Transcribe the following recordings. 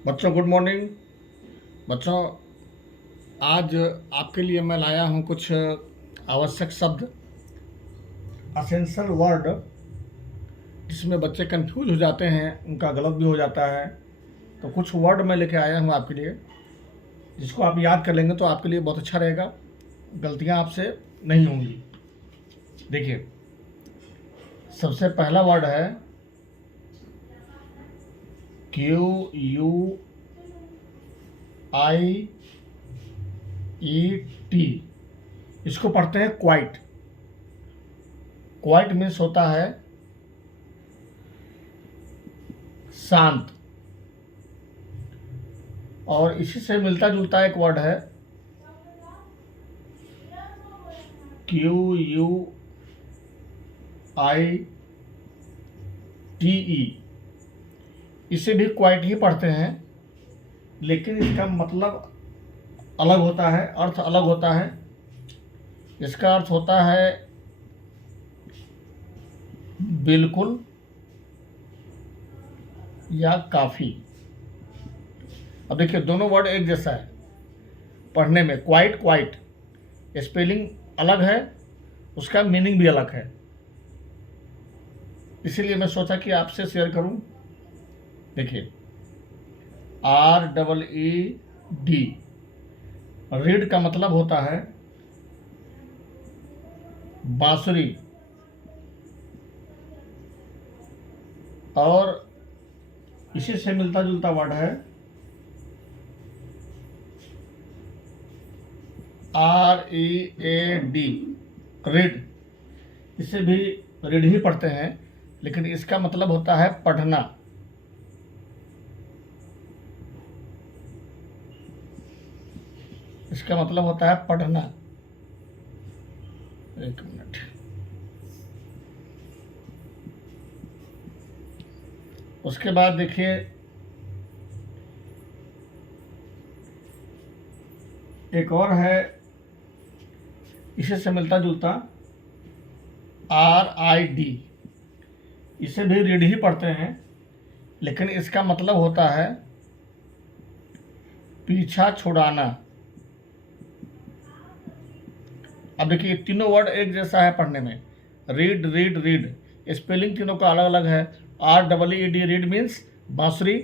बच्चों good morning. बच्चों, आज आपके लिए मैं लाया हूँ कुछ आवश्यक शब्द, असेंशियल वर्ड, जिसमें बच्चे कंफ्यूज हो जाते हैं, उनका गलत भी हो जाता है। तो कुछ वर्ड मैं लेके आया हूँ आपके लिए, जिसको आप याद कर लेंगे तो आपके लिए बहुत अच्छा रहेगा, गलतियाँ आपसे नहीं होंगी। देखिए, सबसे पहला वर्ड है QUIET। इसको पढ़ते हैं क्वाइट। क्वाइट मीन्स होता है शांत। और इसी से मिलता जुलता एक वर्ड है QUITE। इसे भी क्वाइट ही पढ़ते हैं, लेकिन इसका मतलब अलग होता है, अर्थ अलग होता है। इसका अर्थ होता है बिल्कुल या काफ़ी। अब देखिए, दोनों वर्ड एक जैसा है पढ़ने में। क्वाइट क्वाइट स्पेलिंग अलग है, उसका मीनिंग भी अलग है। इसीलिए मैं सोचा कि आपसे शेयर करूं। देखिए, REED, रीड का मतलब होता है बांसुरी। और इसी से मिलता जुलता वर्ड है READ, रीड। इसे भी रीड ही पढ़ते हैं, लेकिन इसका मतलब होता है पढ़ना। इसका मतलब होता है पढ़ना। एक मिनट, उसके बाद देखिए, एक और है इसी से मिलता जुलता RID। इसे भी रीड ही पढ़ते हैं, लेकिन इसका मतलब होता है पीछा छुड़ाना। अब देखिए, तीनों वर्ड एक जैसा है पढ़ने में। रीड रीड रीड, स्पेलिंग तीनों का अलग अलग है। REED रीड मीन्स बांसुरी,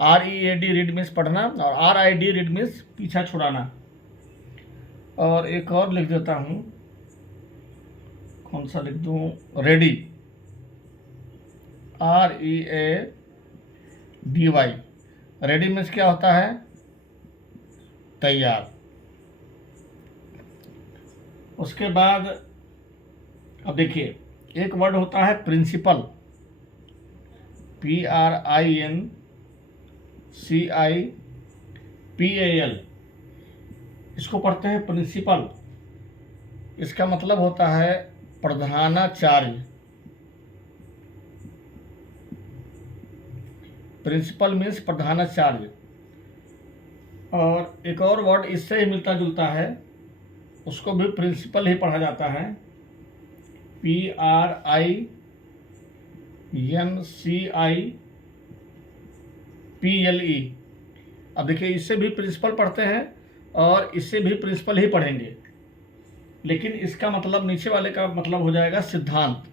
READ रीड मीन्स पढ़ना, और RID रीड मीन्स पीछा छुड़ाना। और एक और लिख देता हूँ, कौन सा लिख दूँ, रेडी, READY। रेडी मीन्स क्या होता है, तैयार। उसके बाद अब देखिए, एक वर्ड होता है प्रिंसिपल, PRINCIPAL। इसको पढ़ते हैं प्रिंसिपल। इसका मतलब होता है प्रधानाचार्य। प्रिंसिपल मीन्स प्रधानाचार्य। और एक और वर्ड इससे ही मिलता जुलता है, उसको भी प्रिंसिपल ही पढ़ा जाता है, PRINCIPLE। अब देखिए, इससे भी प्रिंसिपल पढ़ते हैं और इससे भी प्रिंसिपल ही पढ़ेंगे, लेकिन इसका मतलब नीचे वाले का मतलब हो जाएगा सिद्धांत।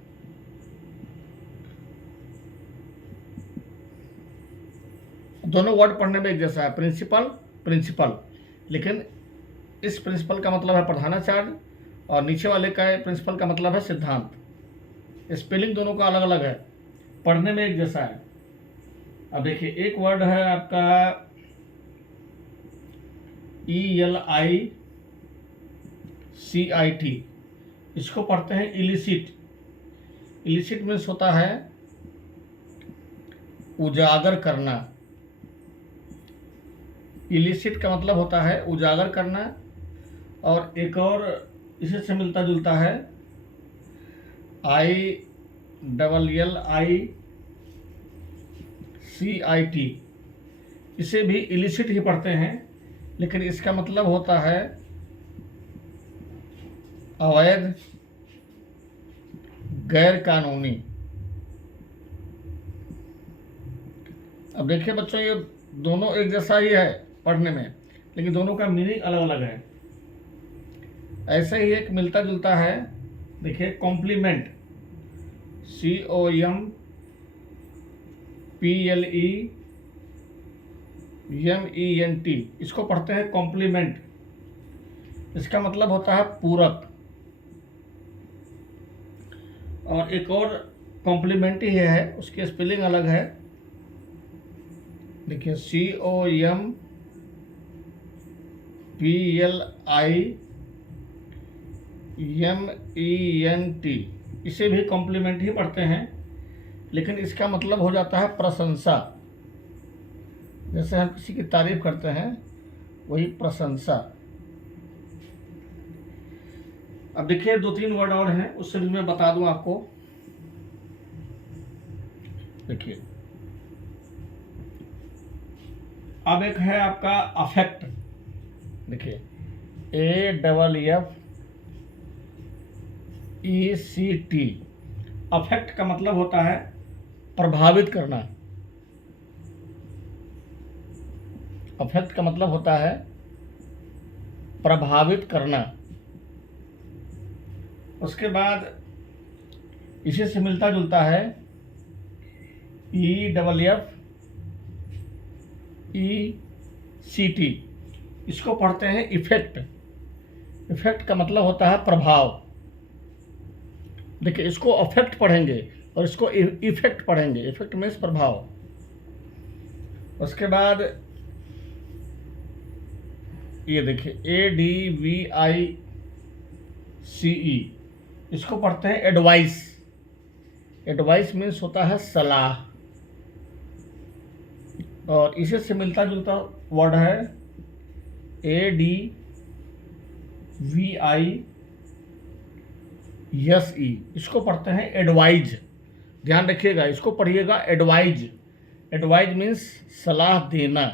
दोनों वर्ड पढ़ने में एक जैसा है, प्रिंसिपल प्रिंसिपल, लेकिन इस प्रिंसिपल का मतलब है प्रधानाचार्य और नीचे वाले का प्रिंसिपल का मतलब है सिद्धांत। स्पेलिंग दोनों का अलग अलग है, पढ़ने में एक जैसा है। अब देखिए, एक वर्ड है आपका ELICIT। इसको पढ़ते हैं इलिसिट। इलिसिट मीन्स होता है उजागर करना। इलिसिट का मतलब होता है उजागर करना। और एक और इसी से मिलता जुलता है ILLICIT। इसे भी इलिसिट ही पढ़ते हैं, लेकिन इसका मतलब होता है अवैध, गैर कानूनी। अब देखिए बच्चों, ये दोनों एक जैसा ही है पढ़ने में, लेकिन दोनों का मीनिंग अलग अलग है। ऐसे ही एक मिलता जुलता है, देखिए कॉम्प्लीमेंट, COMPLEMENT, इसको पढ़ते हैं कॉम्प्लीमेंट। इसका मतलब होता है पूरक। और एक और कॉम्प्लीमेंट ही है, उसकी स्पेलिंग अलग है। देखिए COMPLIMENT, इसे भी कॉम्प्लीमेंट ही पढ़ते हैं, लेकिन इसका मतलब हो जाता है प्रशंसा। जैसे हम किसी की तारीफ करते हैं, वही प्रशंसा। अब देखिए 2-3 वर्ड और हैं, उससे भी मैं बता दूं आपको। देखिए अब एक है आपका अफेक्ट। देखिए AFFECT, अफेक्ट का मतलब होता है प्रभावित करना। अफेक्ट का मतलब होता है प्रभावित करना। उसके बाद इसी से मिलता जुलता है EFFECT, इसको पढ़ते हैं इफेक्ट। इफेक्ट का मतलब होता है प्रभाव। देखिए इसको अफेक्ट पढ़ेंगे और इसको इफेक्ट पढ़ेंगे। इफेक्ट मीन्स प्रभाव। उसके बाद ये देखिए ADVICE, इसको पढ़ते हैं एडवाइस। एडवाइस मीन्स होता है सलाह। और इसी से मिलता जुलता वर्ड है ADVISE, इसको पढ़ते हैं एडवाइज। ध्यान रखिएगा, इसको पढ़िएगा एडवाइज। एडवाइज मीन्स सलाह देना।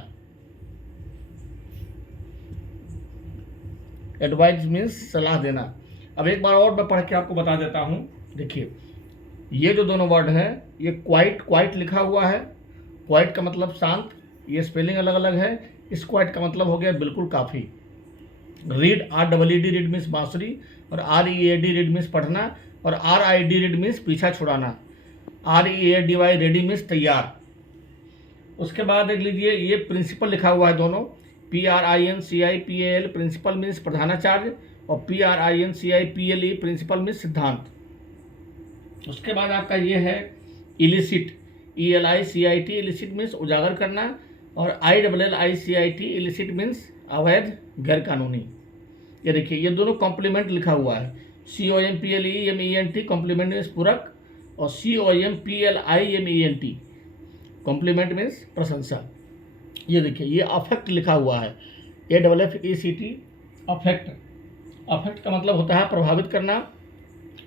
एडवाइज मीन्स सलाह देना। अब एक बार और मैं पढ़ के आपको बता देता हूँ। देखिए ये जो दोनों वर्ड हैं, ये क्वाइट लिखा हुआ है। क्वाइट का मतलब शांत, ये स्पेलिंग अलग अलग है। इस क्वाइट का मतलब हो गया बिल्कुल काफ़ी। रीड, REED रीड मीन्स बांसुरी, और READ रीड मीन्स पढ़ना, और RID रीड मीन्स पीछा छुड़ाना। READY रेडी मीन्स तैयार। उसके बाद देख लीजिए, ये प्रिंसिपल लिखा हुआ है दोनों, PRINCIPAL, प्रिंसिपल मीन्स प्रधानाचार्य, और PRINCIPLE प्रिंसिपल मीन्स सिद्धांत। उसके बाद आपका ये है इलिसिट, ELICIT, इलिसिट मीन्स उजागर करना, और ILLICIT, इलिसिट मीन्स अवैध गैर कानूनी। ये देखिए ये दोनों कॉम्प्लीमेंट लिखा हुआ है। COMPLEMENT कॉम्प्लीमेंट मीन्स पूरक, और COMPLIMENT कॉम्प्लीमेंट मीन्स प्रशंसा। ये देखिए ये अफेक्ट लिखा हुआ है, AFFECT, अफेक्ट। अफेक्ट का मतलब होता है प्रभावित करना,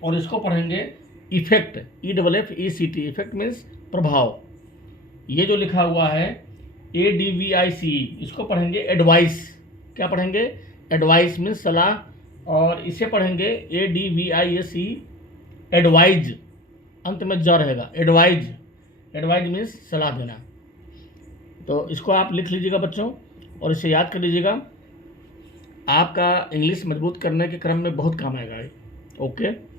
और इसको पढ़ेंगे इफेक्ट, EFFECT, इफेक्ट मीन्स प्रभाव। ये जो लिखा हुआ है ADVICE, इसको पढ़ेंगे एडवाइस। क्या पढ़ेंगे? एडवाइस मीन्स सलाह, और इसे पढ़ेंगे ADVISE, एडवाइज। अंत में ज रहेगा, एडवाइज। एडवाइज मीन्स सलाह देना। तो इसको आप लिख लीजिएगा बच्चों, और इसे याद कर लीजिएगा। आपका इंग्लिश मजबूत करने के क्रम में बहुत काम आएगा। ओके।